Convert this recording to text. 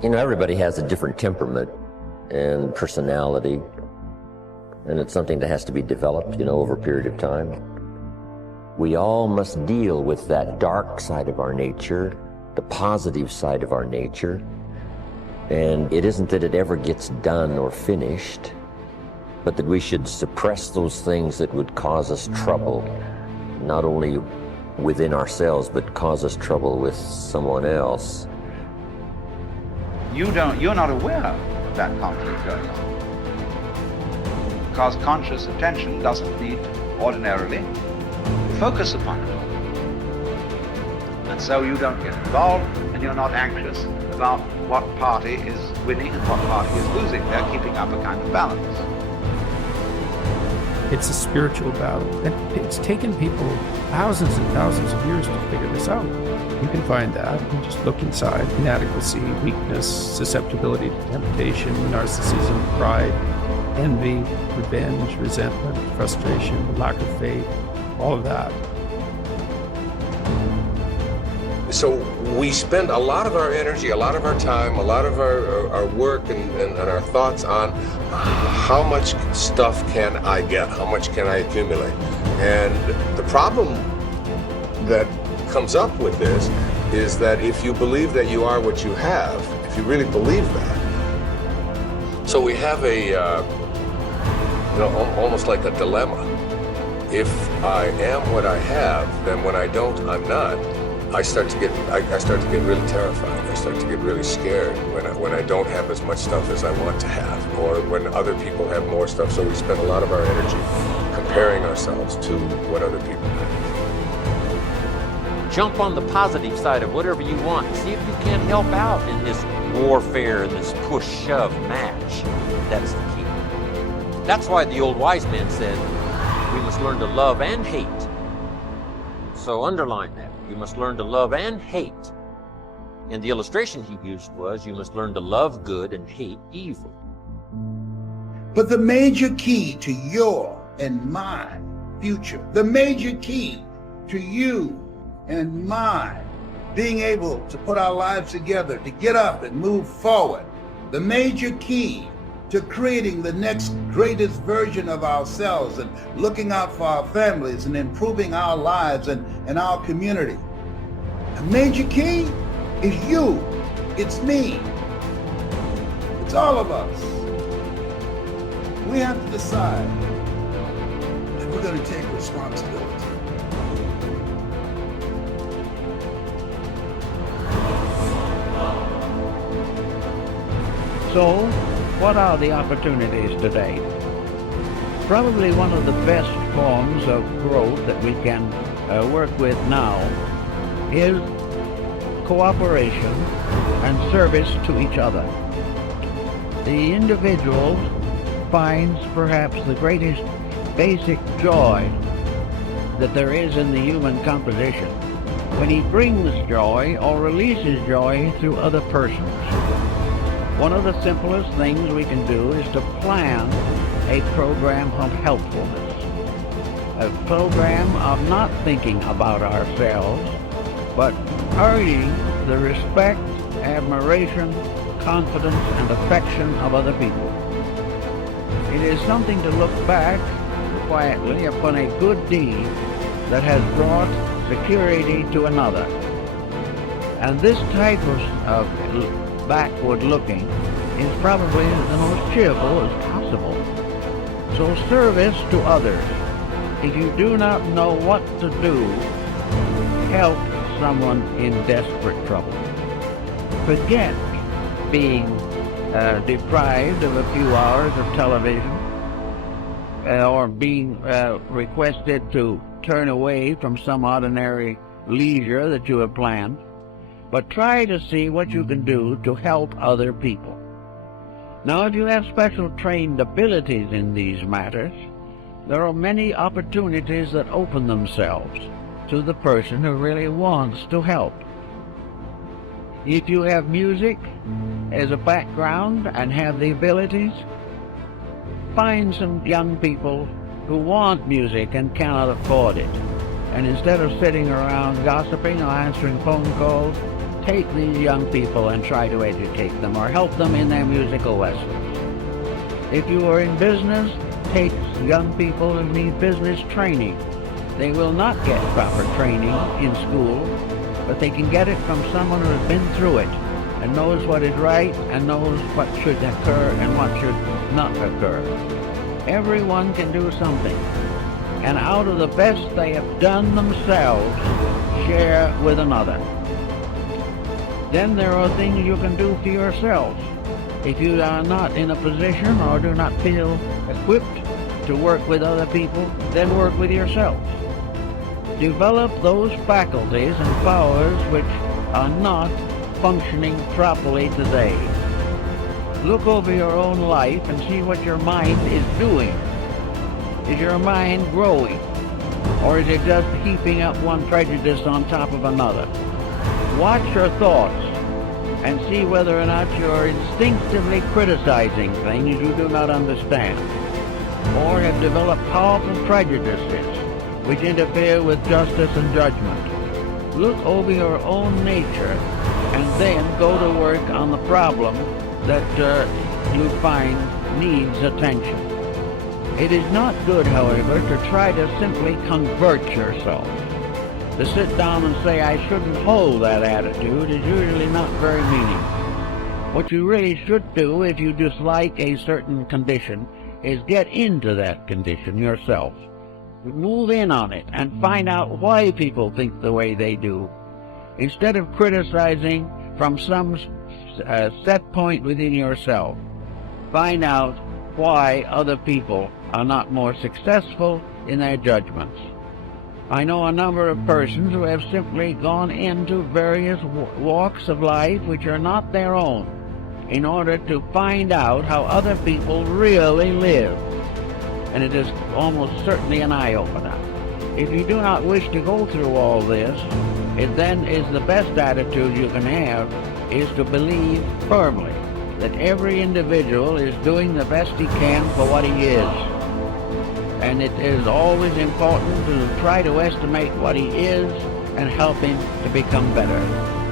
You know, everybody has a different temperament and personality, and it's something that has to be developed, you know, over a period of time. We all must deal with that dark side of our nature, the positive side of our nature, and it isn't that it ever gets done or finished, but that we should suppress those things that would cause us trouble, not only within ourselves, but cause us trouble with someone else. You're not aware of that conflict going on. Because conscious attention doesn't need ordinarily to focus upon it. And so you don't get involved, and you're not anxious about what party is winning and what party is losing. They're keeping up a kind of balance. It's a spiritual battle, and it's taken people thousands and thousands of years to figure this out. You can find that and just look inside. Inadequacy, weakness, susceptibility to temptation, narcissism, pride, envy, revenge, resentment, frustration, lack of faith, all of that. So we spend a lot of our energy, a lot of our time, a lot of our work and our thoughts on how much stuff can I get, how much can I accumulate. And the problem that comes up with this is that if you believe that you are what you have, if you really believe that, so we have a, almost like a dilemma. If I am what I have, then when I don't, I'm not. I start to get really terrified. I start to get really scared when I don't have as much stuff as I want to have, or when other people have more stuff. So we spend a lot of our energy comparing ourselves to what other people have. Jump on the positive side of whatever you want. See if you can't help out in this warfare, in this push-shove match. That's the key. That's why the old wise man said, we must learn to love and hate. So underline that. You must learn to love and hate. And the illustration he used was, you must learn to love good and hate evil. But the major key to your and my future, the major key to you and mine being able to put our lives together, to get up and move forward, the major key to creating the next greatest version of ourselves and looking out for our families and improving our lives and our community. The major key is you. It's me. It's all of us. We have to decide that we're going to take responsibility. So, what are the opportunities today? Probably one of the best forms of growth that we can work with now is cooperation and service to each other. The individual finds perhaps the greatest basic joy that there is in the human composition when he brings joy or releases joy through other persons. One of the simplest things we can do is to plan a program of helpfulness, a program of not thinking about ourselves, but earning the respect, admiration, confidence, and affection of other people. It is something to look back quietly upon a good deed that has brought security to another. And this type of backward looking is probably the most cheerful as possible. So service to others. If you do not know what to do, help someone in desperate trouble. Forget being deprived of a few hours of television or being requested to turn away from some ordinary leisure that you have planned. But try to see what you can do to help other people. Now, if you have special trained abilities in these matters, there are many opportunities that open themselves to the person who really wants to help. If you have music as a background and have the abilities, find some young people who want music and cannot afford it. And instead of sitting around gossiping or answering phone calls, take these young people and try to educate them or help them in their musical lessons. If you are in business, take young people who need business training. They will not get proper training in school, but they can get it from someone who has been through it and knows what is right and knows what should occur and what should not occur. Everyone can do something, and out of the best they have done themselves, share with another. Then there are things you can do for yourselves. If you are not in a position or do not feel equipped to work with other people, then work with yourselves. Develop those faculties and powers which are not functioning properly today. Look over your own life and see what your mind is doing. Is your mind growing? Or is it just heaping up one prejudice on top of another? Watch your thoughts and see whether or not you're instinctively criticizing things you do not understand, or have developed powerful prejudices which interfere with justice and judgment. Look over your own nature and then go to work on the problem that you find needs attention. It is not good, however, to try to simply convert yourself. To sit down and say, I shouldn't hold that attitude, is usually not very meaningful. What you really should do if you dislike a certain condition is get into that condition yourself. Move in on it and find out why people think the way they do. Instead of criticizing from some set point within yourself, find out why other people are not more successful in their judgments. I know a number of persons who have simply gone into various walks of life which are not their own in order to find out how other people really live. And it is almost certainly an eye-opener. If you do not wish to go through all this, it then is the best attitude you can have is to believe firmly that every individual is doing the best he can for what he is. And it is always important to try to estimate what he is and help him to become better.